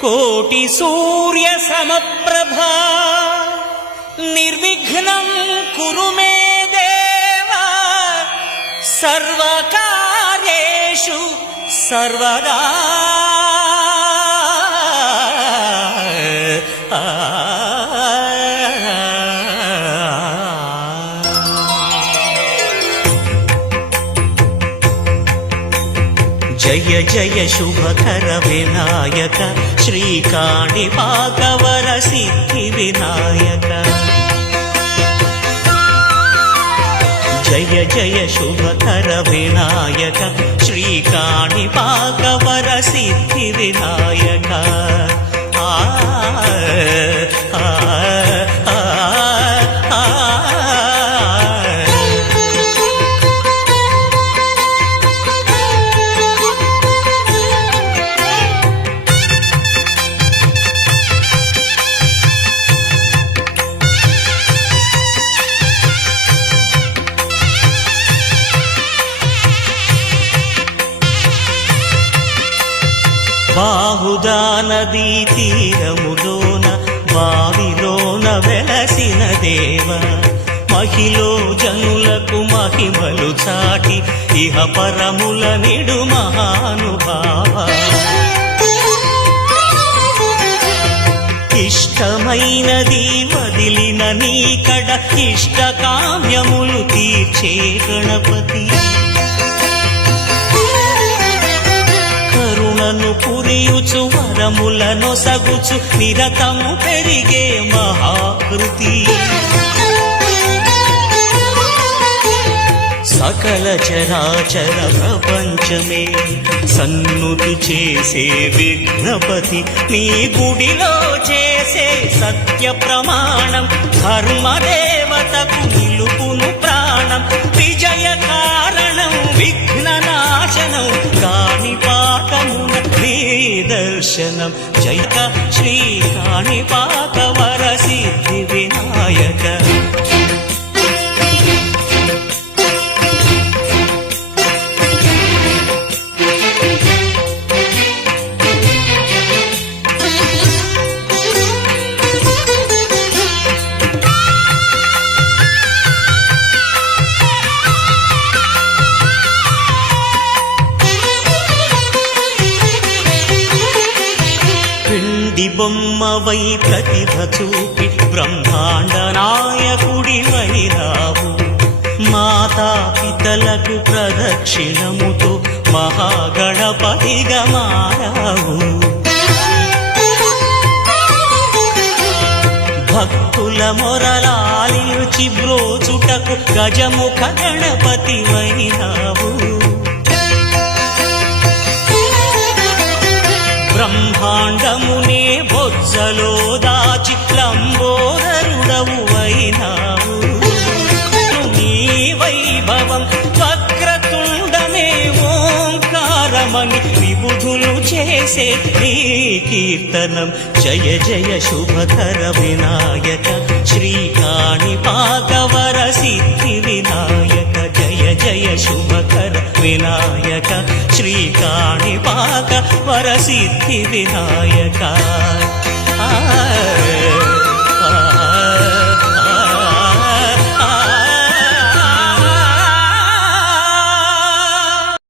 కోటి సూర్య సమప్రభా నిర్విఘ్నం కురు మే దేవా సర్వకార్యేషు సర్వదా జయ జయ శుభకర వినాయక శ్రీకాణిపాకవర సిద్ధి వినాయక జయ జయ శుభకర వినాయక శ్రీకాణిపాకవర సిద్ధి వినాయక బాహుదా నదీ తీరములోన బావిలోన వెలసిన దేవ మహిలో జనులకు మహిమలు చాటి ఇహ పరముల నిడు మహానుభావ ఇష్టమైనది వదిలిన నీకడ ఇష్ట కామ్యములు తీర్చే గణపతి కరుణను పురియుచు వరములను సగుచు నిరతము పెరిగే మహాకృతి సకల చరాచర ప్రపంచమే సన్నుతి చేసే విఘ్నపతి నీ గుడిలో చేసే సత్య ప్రమాణం ధర్మదేవతకు నిలుపును ప్రాణం విజయ కారణం విఘ్న నాశనం కాణిపాకమున నీ దర్శనం జయ శ్రీ కాణిపాకవర సిద్ధి వినాయక బొమ్మవై ప్రతిభ చూపి బ్రహ్మాండ నాయకుడివైరావు మాతాపితలకు ప్రదక్షిణముతో మహాగణపతిగా మారావు భక్తుల మొరలాలించి బ్రోచుటకు గజముఖ గణపతివైరావు బ్రహ్మాండమునే బొజ్జలో దాచి లంబోదరుడవు అయినావు నీ వైభవం వక్రతుండమే ఓంకారమని విబుధులు చేసే నీ కీర్తనం జయ జయ శుభకర వినాయక శ్రీ కాణిపాకవర సిద్ధి వినాయక జయ జయ శుభకర వినాయక శ్రీ కాణిపాకవర సిద్ధి వినాయక